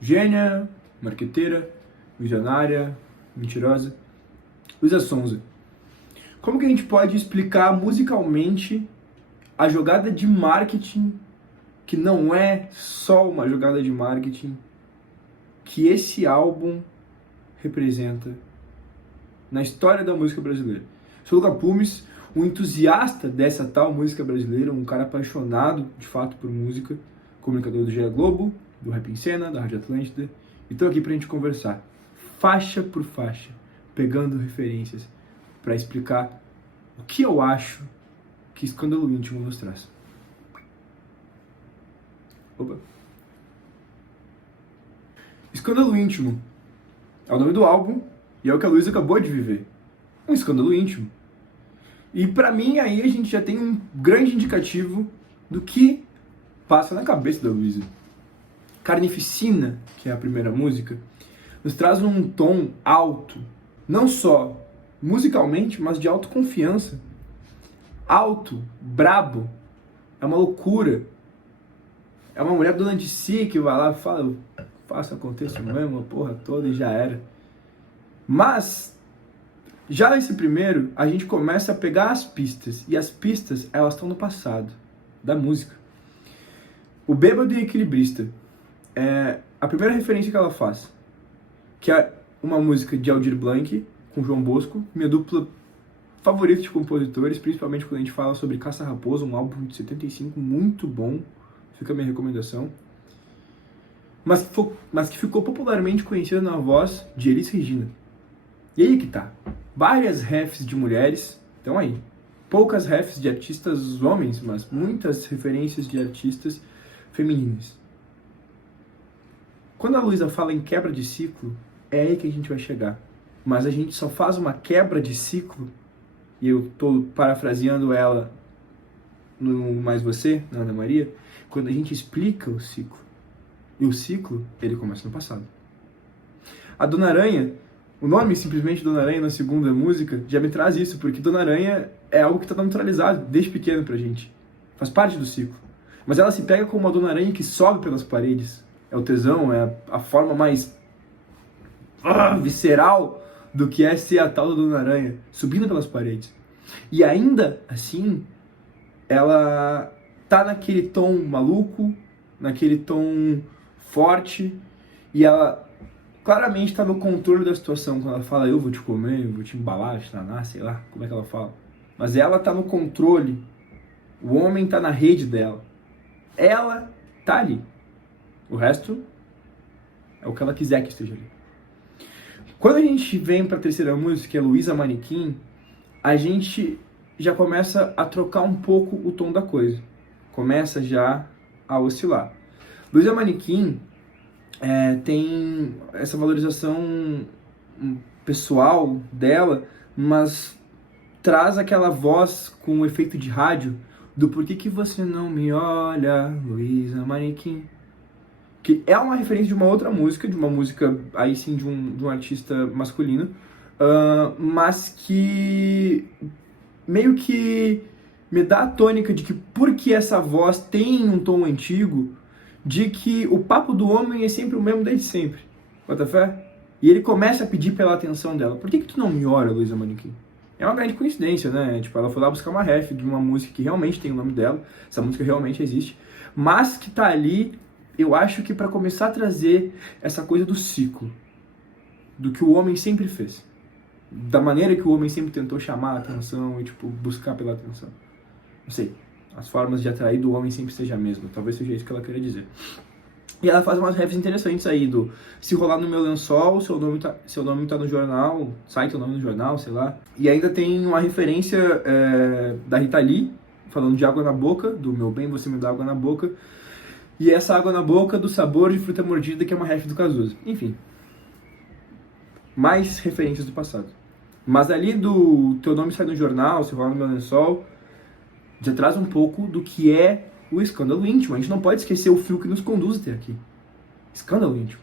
Gênia, marqueteira, visionária, mentirosa. Luísa Sonza. Como que a gente pode explicar musicalmente a jogada de marketing, que não é só uma jogada de marketing, que esse álbum representa na história da música brasileira? Sou Luca Pumes, um entusiasta dessa tal música brasileira, um cara apaixonado de fato por música, comunicador do GE Globo, do Rap em Cena, da Rádio Atlântida, e tô aqui pra gente conversar, faixa por faixa, pegando referências para explicar o que eu acho que Escândalo Íntimo nos traz. Opa. Escândalo Íntimo é o nome do álbum e é o que a Luísa acabou de viver. Um escândalo íntimo. E pra mim aí a gente já tem um grande indicativo do que passa na cabeça da Luísa. Carnificina, que é a primeira música, nos traz um tom alto, não só musicalmente, mas de autoconfiança. Alto, brabo, é uma loucura. É uma mulher dona de si que vai lá e fala, eu faço acontecer mesmo, a porra toda e já era. Mas, já nesse primeiro, a gente começa a pegar as pistas, e as pistas, elas estão no passado, da música. O Bêbado e Equilibrista é a primeira referência que ela faz, que é uma música de Aldir Blanc, com João Bosco, minha dupla favorita de compositores, principalmente quando a gente fala sobre Caça Raposa, um álbum de 75 muito bom, fica a minha recomendação, mas que ficou popularmente conhecida na voz de Elis Regina. E aí que tá, várias refs de mulheres estão aí, poucas refs de artistas homens, mas muitas referências de artistas femininas. Quando a Luísa fala em quebra de ciclo, é aí que a gente vai chegar. Mas a gente só faz uma quebra de ciclo, e eu tô parafraseando ela no Mais Você, na Ana Maria, quando a gente explica o ciclo. E o ciclo, ele começa no passado. A Dona Aranha, o nome simplesmente Dona Aranha na segunda música, já me traz isso, porque Dona Aranha é algo que está naturalizado desde pequeno pra gente. Faz parte do ciclo. Mas ela se pega como uma Dona Aranha que sobe pelas paredes. É o tesão, é a forma mais visceral do que é ser a tal da Dona Aranha, subindo pelas paredes. E ainda assim, ela tá naquele tom maluco, naquele tom forte, e ela claramente tá no controle da situação, quando ela fala, eu vou te comer, eu vou te embalar, te danar, sei lá, como é que ela fala. Mas ela tá no controle, o homem tá na rede dela, ela tá ali. O resto é o que ela quiser que esteja ali. Quando a gente vem para a terceira música, que é Luísa Manequim, a gente já começa a trocar um pouco o tom da coisa. Começa já a oscilar. Luísa Manequim tem essa valorização pessoal dela, mas traz aquela voz com o efeito de rádio do porquê que você não me olha, Luísa Manequim. Que é uma referência de uma outra música, aí sim de um artista masculino, mas que meio que me dá a tônica de que porque essa voz tem um tom antigo, de que o papo do homem é sempre o mesmo desde sempre, bota fé? E ele começa a pedir pela atenção dela. Por que tu não me olha, Luísa Manequim? É uma grande coincidência, né? Tipo, ela foi lá buscar uma ref de uma música que realmente tem o nome dela, essa música realmente existe, mas que tá ali, eu acho que para começar a trazer essa coisa do ciclo, do que o homem sempre fez, da maneira que o homem sempre tentou chamar a atenção e, tipo, buscar pela atenção. Não sei, as formas de atrair do homem sempre seja a mesma, talvez seja isso que ela queria dizer. E ela faz umas refs interessantes aí do se rolar no meu lençol, seu nome tá no jornal, sai teu nome no jornal, sei lá. E ainda tem uma referência da Rita Lee, falando de água na boca, do meu bem, você me dá água na boca. E essa água na boca do sabor de fruta mordida, que é uma ref do Cazuza. Enfim. Mais referências do passado. Mas ali do teu nome sai no jornal, se rolar no meu lençol, já traz um pouco do que é o escândalo íntimo. A gente não pode esquecer o fio que nos conduz até aqui. Escândalo íntimo.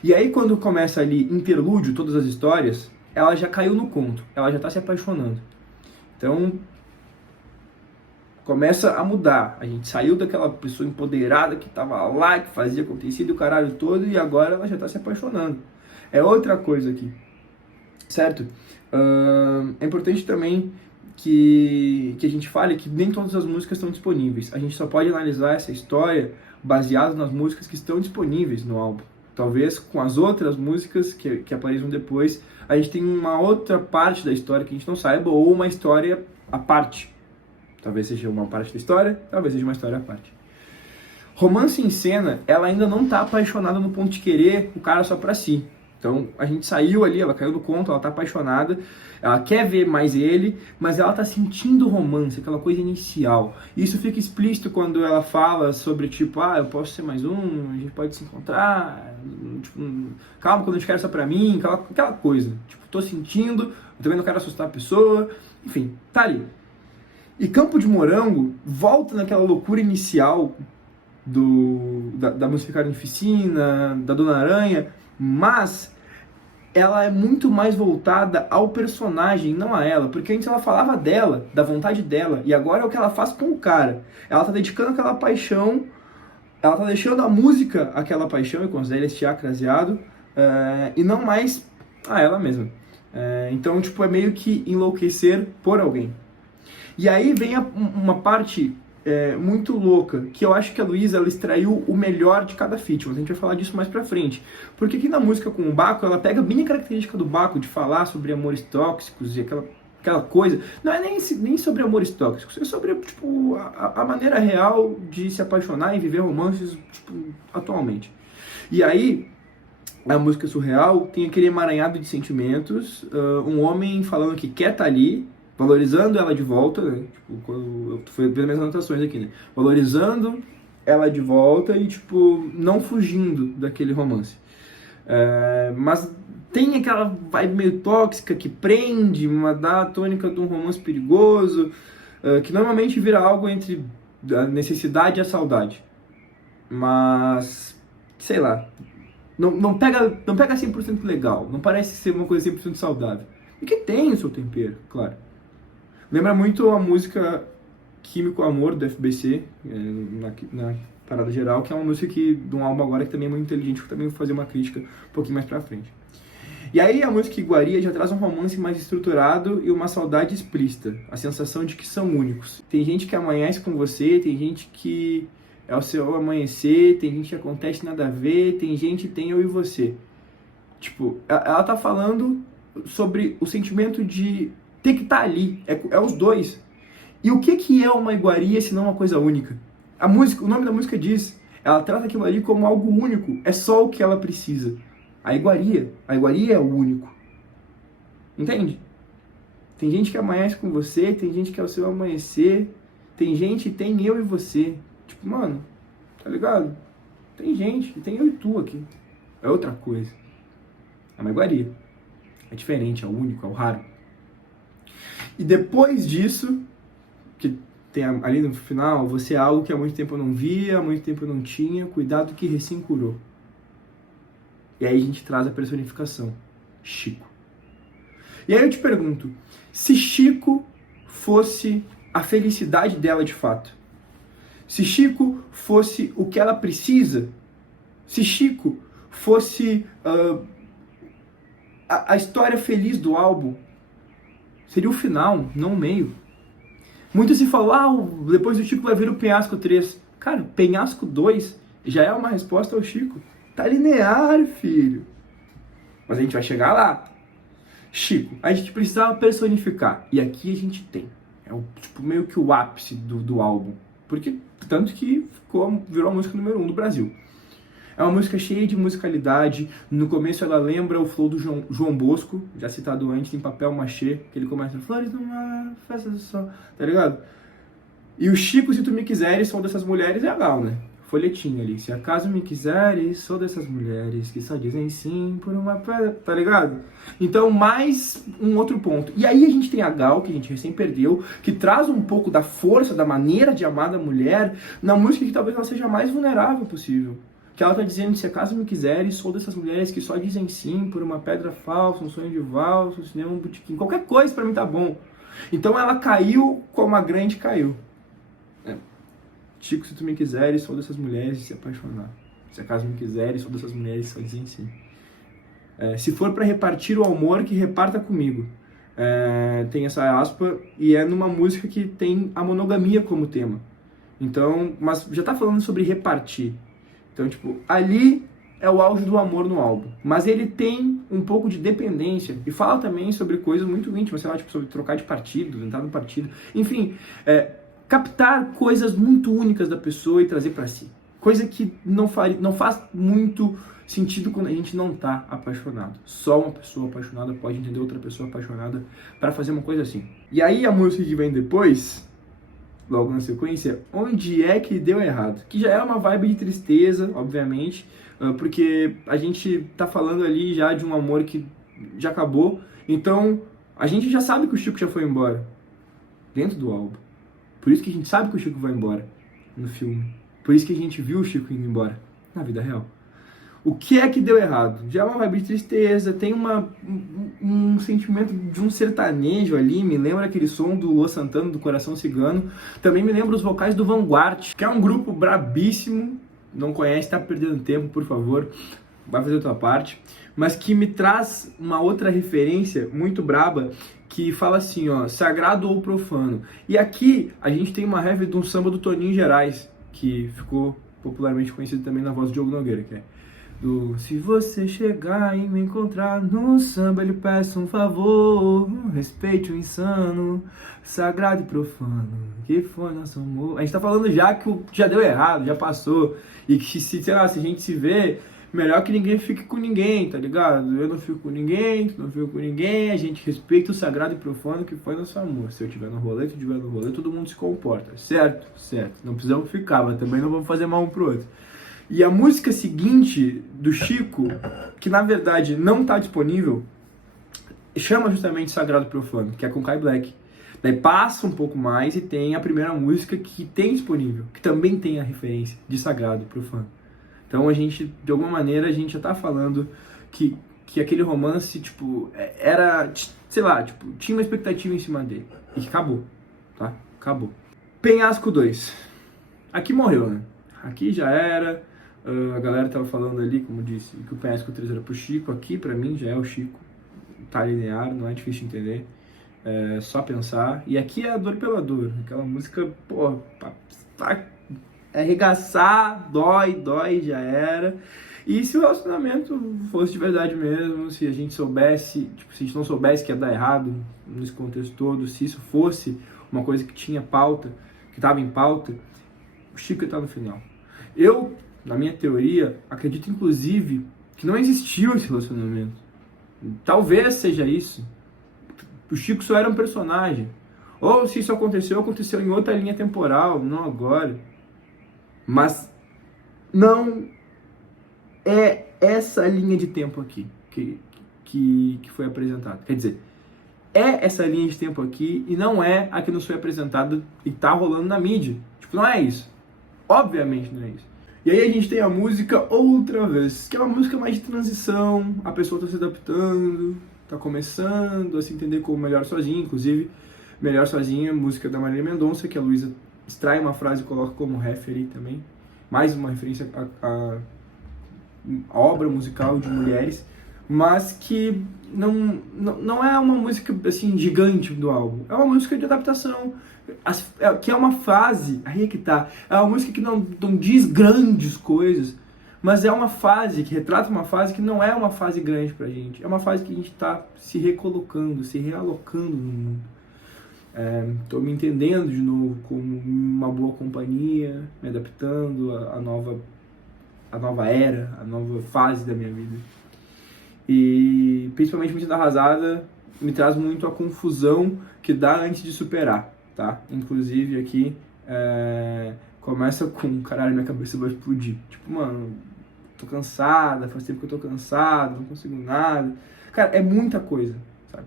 E aí quando começa ali interlúdio, todas as histórias, ela já caiu no conto. Ela já tá se apaixonando. Então, começa a mudar. A gente saiu daquela pessoa empoderada que tava lá, que fazia acontecido o caralho todo, e agora ela já tá se apaixonando. É outra coisa aqui, certo? É importante também que a gente fale que nem todas as músicas estão disponíveis. A gente só pode analisar essa história baseado nas músicas que estão disponíveis no álbum. Talvez com as outras músicas que apareçam depois, a gente tem uma outra parte da história que a gente não saiba, ou uma história à parte. Talvez seja uma parte da história, talvez seja uma história à parte. Romance em Cena, ela ainda não tá apaixonada no ponto de querer o cara só pra si. Então, a gente saiu ali, ela caiu do conto, ela tá apaixonada, ela quer ver mais ele, mas ela tá sentindo o romance, aquela coisa inicial. E isso fica explícito quando ela fala sobre, tipo, eu posso ser mais um, a gente pode se encontrar, tipo, calma, quando a gente quer só pra mim, aquela coisa. Tipo, tô sentindo, eu também não quero assustar a pessoa, enfim, tá ali. E Campo de Morango volta naquela loucura inicial da música Carnificina, da Dona Aranha, mas ela é muito mais voltada ao personagem, não a ela, porque antes ela falava dela, da vontade dela, e agora é o que ela faz com o cara. Ela tá dedicando aquela paixão, ela tá deixando a música aquela paixão, e considera esse craseado, e não mais a ela mesma. Então, tipo, é meio que enlouquecer por alguém. E aí vem uma parte muito louca, que eu acho que a Luísa ela extraiu o melhor de cada feat, mas a gente vai falar disso mais pra frente. Porque aqui na música com o Baco, ela pega bem a característica do Baco de falar sobre amores tóxicos e aquela coisa. Não é nem sobre amores tóxicos, é sobre tipo, a maneira real de se apaixonar e viver romances tipo, atualmente. E aí, a música surreal tem aquele emaranhado de sentimentos, um homem falando que quer estar ali, valorizando ela de volta, né? Tipo, quando eu fui ver minhas anotações aqui, né? Valorizando ela de volta e, tipo, não fugindo daquele romance. Mas tem aquela vibe meio tóxica que prende, dá a tônica de um romance perigoso, que normalmente vira algo entre a necessidade e a saudade. Mas, sei lá, não pega 100% legal, não parece ser uma coisa 100% saudável. E que tem o seu tempero, claro. Lembra muito a música Químico Amor, do FBC, na parada geral, que é uma música de um álbum agora que também é muito inteligente, que eu também vou fazer uma crítica um pouquinho mais pra frente. E aí a música Iguaria já traz um romance mais estruturado e uma saudade explícita, a sensação de que são únicos. Tem gente que amanhece com você, tem gente que é o seu amanhecer, tem gente que acontece nada a ver, tem gente que tem eu e você. Tipo, ela tá falando sobre o sentimento de ter que estar ali, é os dois. E o que é uma iguaria se não uma coisa única? A música, o nome da música diz, ela trata aquilo ali como algo único, é só o que ela precisa. A iguaria é o único. Entende? Tem gente que amanhece com você, tem gente que é o seu amanhecer, tem gente que tem eu e você. Tipo, mano, tá ligado? Tem gente, tem eu e tu aqui. É outra coisa. É uma iguaria. É diferente, é o único, é o raro. E depois disso, que tem ali no final, você é algo que há muito tempo eu não via, há muito tempo eu não tinha, cuidado que recém curou. E aí a gente traz a personificação, Chico. E aí eu te pergunto, se Chico fosse a felicidade dela de fato, se Chico fosse o que ela precisa, se Chico fosse a história feliz do álbum, seria o final, não o meio. Muito se falou, depois do Chico vai vir o Penhasco 3. Cara, Penhasco 2 já é uma resposta ao Chico. Tá linear, filho. Mas a gente vai chegar lá. Chico, a gente precisava personificar. E aqui a gente tem. É tipo, meio que o ápice do álbum. Porque, tanto que virou a música número 1 do Brasil. É uma música cheia de musicalidade. No começo ela lembra o flow do João Bosco, já citado antes, em Papel Machê, que ele começa flores numa festa do sol, tá ligado? E o Chico, Se Tu Me Quiseres, Sou Dessas Mulheres, é legal, né? Folhetinho ali. Se acaso me quiseres, sou dessas mulheres que só dizem sim por uma pedra, tá ligado? Então, mais um outro ponto. E aí a gente tem a Gal, que a gente recém perdeu, que traz um pouco da força, da maneira de amar da mulher, na música que talvez ela seja a mais vulnerável possível. Que ela tá dizendo, se acaso me quiseres, sou dessas mulheres que só dizem sim por uma pedra falsa, um sonho de valsa, um cinema, um botequim, qualquer coisa pra mim tá bom. Então ela caiu como a grande caiu. Chico, se tu me quiseres, sou dessas mulheres se apaixonar. Se acaso me quiseres, sou dessas mulheres só dizem sim. Se for para repartir o amor, que reparta comigo. Tem essa aspa, e é numa música que tem a monogamia como tema. Então, mas já tá falando sobre repartir. Então, tipo, ali é o auge do amor no álbum. Mas ele tem um pouco de dependência e fala também sobre coisas muito íntimas, sei lá, tipo, sobre trocar de partido, entrar no partido. Enfim, captar coisas muito únicas da pessoa e trazer para si. Coisa que não faz muito sentido quando a gente não tá apaixonado. Só uma pessoa apaixonada pode entender outra pessoa apaixonada para fazer uma coisa assim. E aí a música que vem depois, logo na sequência, Onde é que deu errado? Que já é uma vibe de tristeza, obviamente, porque a gente tá falando ali já de um amor que já acabou. Então, a gente já sabe que o Chico já foi embora dentro do álbum. Por isso que a gente sabe que o Chico vai embora no filme. Por isso que a gente viu o Chico indo embora na vida real. O que é que deu errado? Já é uma vibe de tristeza, tem um sentimento de um sertanejo ali, me lembra aquele som do Luan Santana, do Coração Cigano. Também me lembra os vocais do Vanguard, que é um grupo brabíssimo. Não conhece, tá perdendo tempo, por favor, vai fazer a tua parte. Mas que me traz uma outra referência muito braba, que fala assim, ó, sagrado ou profano. E aqui a gente tem uma ref de um samba do Toninho Gerais, que ficou popularmente conhecido também na voz do Diogo Nogueira, que é se você chegar e me encontrar no samba, lhe peço um favor, respeite o insano, sagrado e profano, que foi nosso amor. A gente tá falando já que já deu errado, já passou, e que sei lá, se a gente se vê, melhor que ninguém fique com ninguém, tá ligado? Eu não fico com ninguém, tu não fica com ninguém, a gente respeita o sagrado e profano que foi nosso amor. Se eu estiver no rolê, tu estiver no rolê, todo mundo se comporta, certo? Certo, não precisamos ficar, mas também não vamos fazer mal um pro outro. E a música seguinte do Chico, que na verdade não está disponível, chama justamente Sagrado Profano, que é com Kai Black. Daí passa um pouco mais e tem a primeira música que tem disponível, que também tem a referência de Sagrado Profano. Então a gente, de alguma maneira, a gente já tá falando que aquele romance, tipo, era, sei lá, tipo, tinha uma expectativa em cima dele. E que acabou, tá? Acabou. Penhasco 2. Aqui morreu, né? Aqui já era. A galera tava falando ali, como disse, que o Penhasco 3 era pro Chico. Aqui, pra mim, já é o Chico. Tá linear, não é difícil de entender. É só pensar. E aqui é a Dor pela Dor. Aquela música, pô, pra arregaçar, dói, já era. E se o relacionamento fosse de verdade mesmo, se a gente soubesse, tipo, se a gente não soubesse que ia dar errado nesse contexto todo, se isso fosse uma coisa que tinha pauta, que tava em pauta, o Chico ia estar no final. Eu, na minha teoria, acredito inclusive que não existiu esse relacionamento. Talvez seja isso. O Chico só era um personagem. Ou se isso aconteceu em outra linha temporal, não agora. Mas não é essa linha de tempo aqui que foi apresentada. Quer dizer, é essa linha de tempo aqui e não é a que nos foi apresentada e tá rolando na mídia. Tipo, não é isso. Obviamente não é isso. E aí a gente tem a música Outra Vez, que é uma música mais de transição, a pessoa tá se adaptando, tá começando a se entender como Melhor Sozinha, inclusive Melhor Sozinha, música da Marília Mendonça, que a Luísa extrai uma frase e coloca como referee também, mais uma referência a obra musical de mulheres, mas que não é uma música assim gigante do álbum, é uma música de adaptação, que é uma fase, aí é que tá, é uma música que não diz grandes coisas, mas é uma fase, que retrata uma fase que não é uma fase grande pra gente, é uma fase que a gente tá se recolocando, se realocando no mundo. Tô me entendendo de novo como uma boa companhia, me adaptando à nova era, a nova fase da minha vida. E principalmente Mentira Arrasada me traz muito a confusão que dá antes de superar, tá? Inclusive aqui começa com, caralho, minha cabeça vai explodir. Tipo, mano, tô cansada, faz tempo que eu tô cansado, não consigo nada. Cara, é muita coisa, sabe?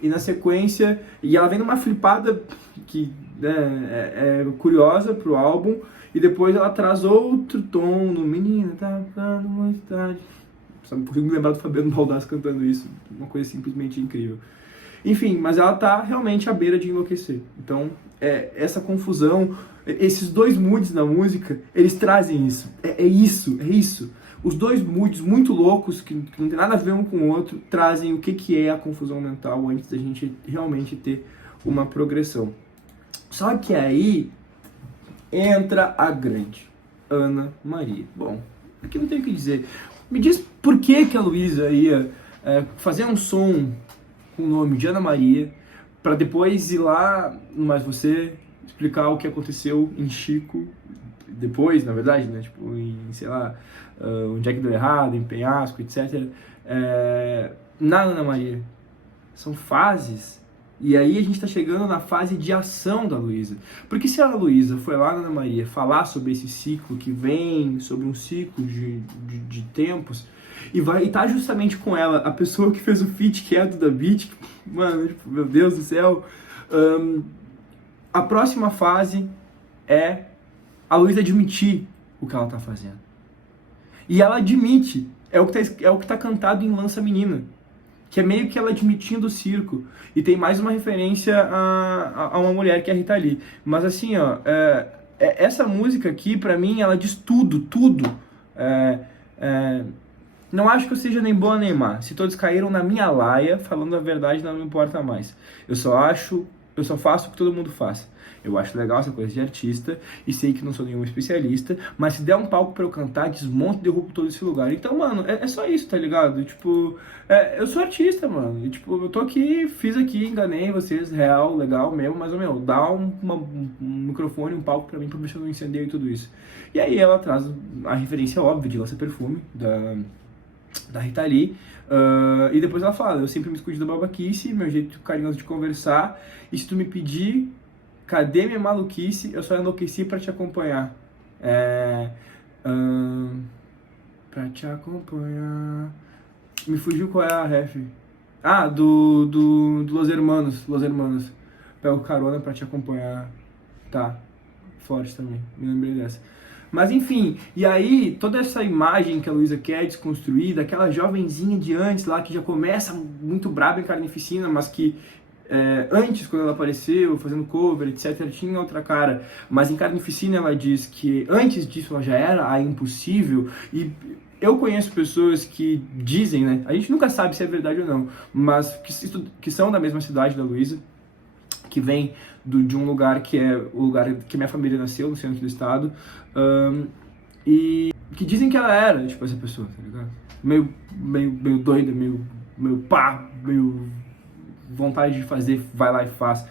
E na sequência, e ela vem numa flipada que é curiosa pro álbum, e depois ela traz outro tom no Menina, tá ficando muito tarde. Sabe, consigo me lembrar do Fabiano Baldassi cantando isso, uma coisa simplesmente incrível. Enfim, mas ela tá realmente à beira de enlouquecer. Então, essa confusão, esses dois moods na música, eles trazem isso. É isso. Os dois moods muito loucos, que não tem nada a ver um com o outro, trazem o que é a confusão mental antes da gente realmente ter uma progressão. Só que aí entra a grande Ana Maria. Bom, aqui não tem o que dizer. Me diz por que a Luísa ia fazer um som com o nome de Ana Maria, para depois ir lá no Mais Você, explicar o que aconteceu em Chico, depois, na verdade, né, tipo, em, sei lá, onde é que deu errado, em Penhasco, etc. Na Ana Maria. São fases, e aí a gente está chegando na fase de ação da Luísa. Porque se a Luísa foi lá na Ana Maria falar sobre esse ciclo que vem, sobre um ciclo de tempos, e tá justamente com ela a pessoa que fez o feat, que é a Duda Beat, mano, tipo, meu Deus do céu. A próxima fase é a Luísa admitir o que ela tá fazendo. E ela admite, é o que tá cantado em Lança Menina, que é meio que ela admitindo o circo. E tem mais uma referência a uma mulher que é a Rita Lee. Mas assim, ó, essa música aqui, pra mim, ela diz tudo. Não acho que eu seja nem boa nem má. Se todos caíram na minha laia, falando a verdade não me importa mais. Eu só faço o que todo mundo faz. Eu acho legal essa coisa de artista e sei que não sou nenhum especialista, mas se der um palco pra eu cantar, desmonto e derrubo todo esse lugar. Então, mano, é só isso, tá ligado? Tipo, eu sou artista, mano. E, tipo, eu tô aqui, fiz aqui, enganei vocês, real, legal mesmo, mas, meu, dá um microfone, um palco pra mim, pra ver se eu não incendeio e tudo isso. E aí ela traz a referência óbvia de Lança Perfume, da Rita Lee, e depois ela fala: eu sempre me escondi da babaquice, meu jeito carinhoso de conversar, e se tu me pedir, cadê minha maluquice, eu só enlouqueci pra te acompanhar. Pra te acompanhar. Me fugiu qual é a ref. Do Los Hermanos. Pego carona pra te acompanhar. Tá, forte também, me lembrei dessa. Mas enfim, e aí toda essa imagem que a Luísa quer desconstruir, daquela jovenzinha de antes lá, que já começa muito braba em Carnificina, mas que antes, quando ela apareceu, fazendo cover, etc., tinha outra cara. Mas em Carnificina ela diz que antes disso ela já era a impossível. E eu conheço pessoas que dizem, né, a gente nunca sabe se é verdade ou não, mas que são da mesma cidade da Luísa, que vem de um lugar que é o lugar que minha família nasceu, no centro do estado, e que dizem que ela era, tipo, essa pessoa, tá ligado? Meio doida, meio vontade de fazer, vai lá e faz.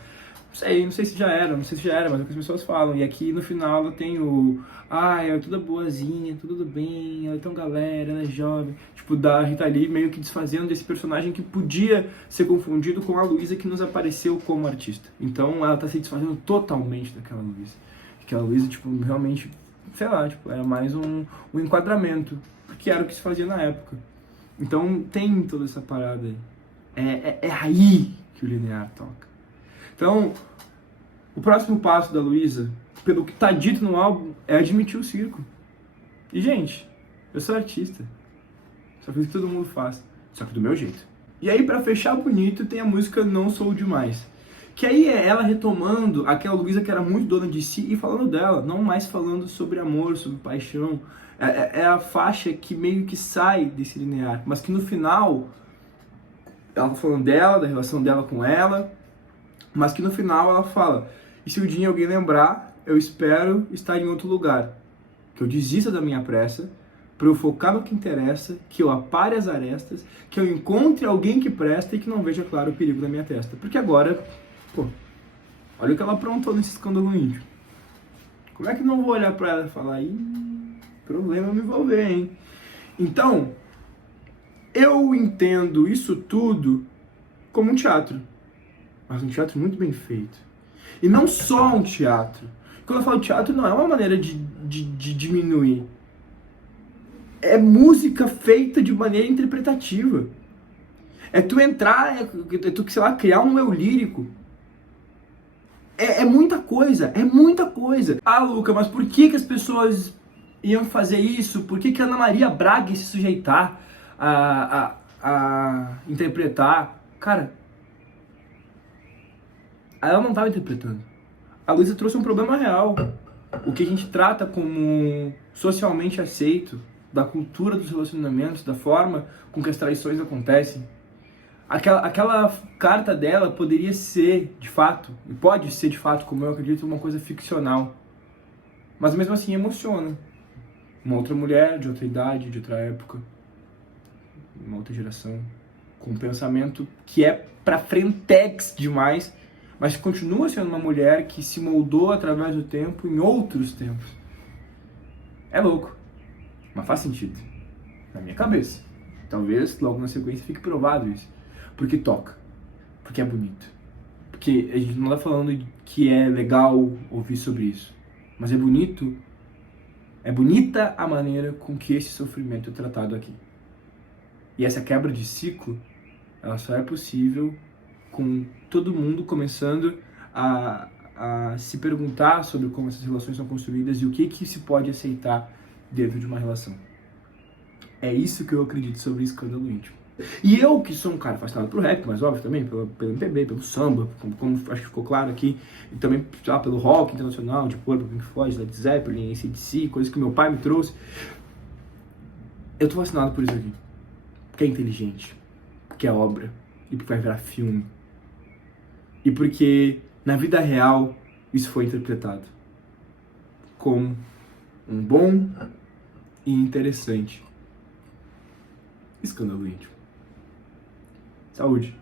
Não sei se já era, mas é o que as pessoas falam. E aqui no final ela tem ela é toda boazinha, tudo bem, ela é tão galera, ela é jovem. Tipo, da Rita Lee meio que desfazendo desse personagem que podia ser confundido com a Luísa que nos apareceu como artista. Então ela tá se desfazendo totalmente daquela Luísa. Aquela Luísa, tipo, realmente, sei lá, tipo, era mais um enquadramento, porque era o que se fazia na época. Então tem toda essa parada aí. É aí que o linear toca. Então, o próximo passo da Luísa, pelo que tá dito no álbum, é admitir o circo. E, gente, eu sou artista. Só fiz o que todo mundo faz, só que do meu jeito. E aí, pra fechar bonito, tem a música Não Sou Demais. Que aí é ela retomando aquela Luísa que era muito dona de si e falando dela, não mais falando sobre amor, sobre paixão. É a faixa que meio que sai desse linear, mas que no final ela tá falando dela, da relação dela com ela, mas que no final ela fala: e se o dia alguém lembrar, eu espero estar em outro lugar, que eu desista da minha pressa, para eu focar no que interessa, que eu apare as arestas, que eu encontre alguém que presta e que não veja claro o perigo da minha testa. Porque agora, olha o que ela aprontou nesse escândalo índio. Como é que não vou olhar pra ela e falar: ih, problema me envolver, hein? Então, eu entendo isso tudo como um teatro. Mas um teatro muito bem feito. E não só um teatro. Quando eu falo teatro, não é uma maneira de diminuir. É música feita de maneira interpretativa. É tu entrar, é tu, sei lá, criar um eu lírico. É muita coisa, é muita coisa. Ah, Luca, mas por que as pessoas iam fazer isso? Por que a Ana Maria Braga ia se sujeitar a interpretar? Cara, ela não estava interpretando. A Luísa trouxe um problema real. O que a gente trata como socialmente aceito, da cultura dos relacionamentos, da forma com que as traições acontecem. Aquela carta dela poderia ser, de fato, e pode ser de fato, como eu acredito, uma coisa ficcional. Mas mesmo assim emociona. Uma outra mulher, de outra idade, de outra época, uma outra geração, com um pensamento que é pra frentex demais, mas continua sendo uma mulher que se moldou através do tempo em outros tempos. É louco, mas faz sentido. Na minha cabeça. Talvez logo na sequência fique provado isso. Porque toca. Porque é bonito. Porque a gente não tá falando que é legal ouvir sobre isso. Mas é bonito. É bonita a maneira com que esse sofrimento é tratado aqui. E essa quebra de ciclo, ela só é possível com todo mundo começando a se perguntar sobre como essas relações são construídas e o que se pode aceitar dentro de uma relação. É isso que eu acredito sobre escândalo íntimo. E eu, que sou um cara fascinado pro rap, mas óbvio também, pelo MPB, pelo samba, como acho que ficou claro aqui, e também pelo rock internacional, de Purple, Pink Floyd, Led Zeppelin, AC/DC, coisas que meu pai me trouxe. Eu tô fascinado por isso aqui. Porque é inteligente, porque é obra, e porque vai virar filme. E porque, na vida real, isso foi interpretado como um bom e interessante escândalo íntimo. Saúde.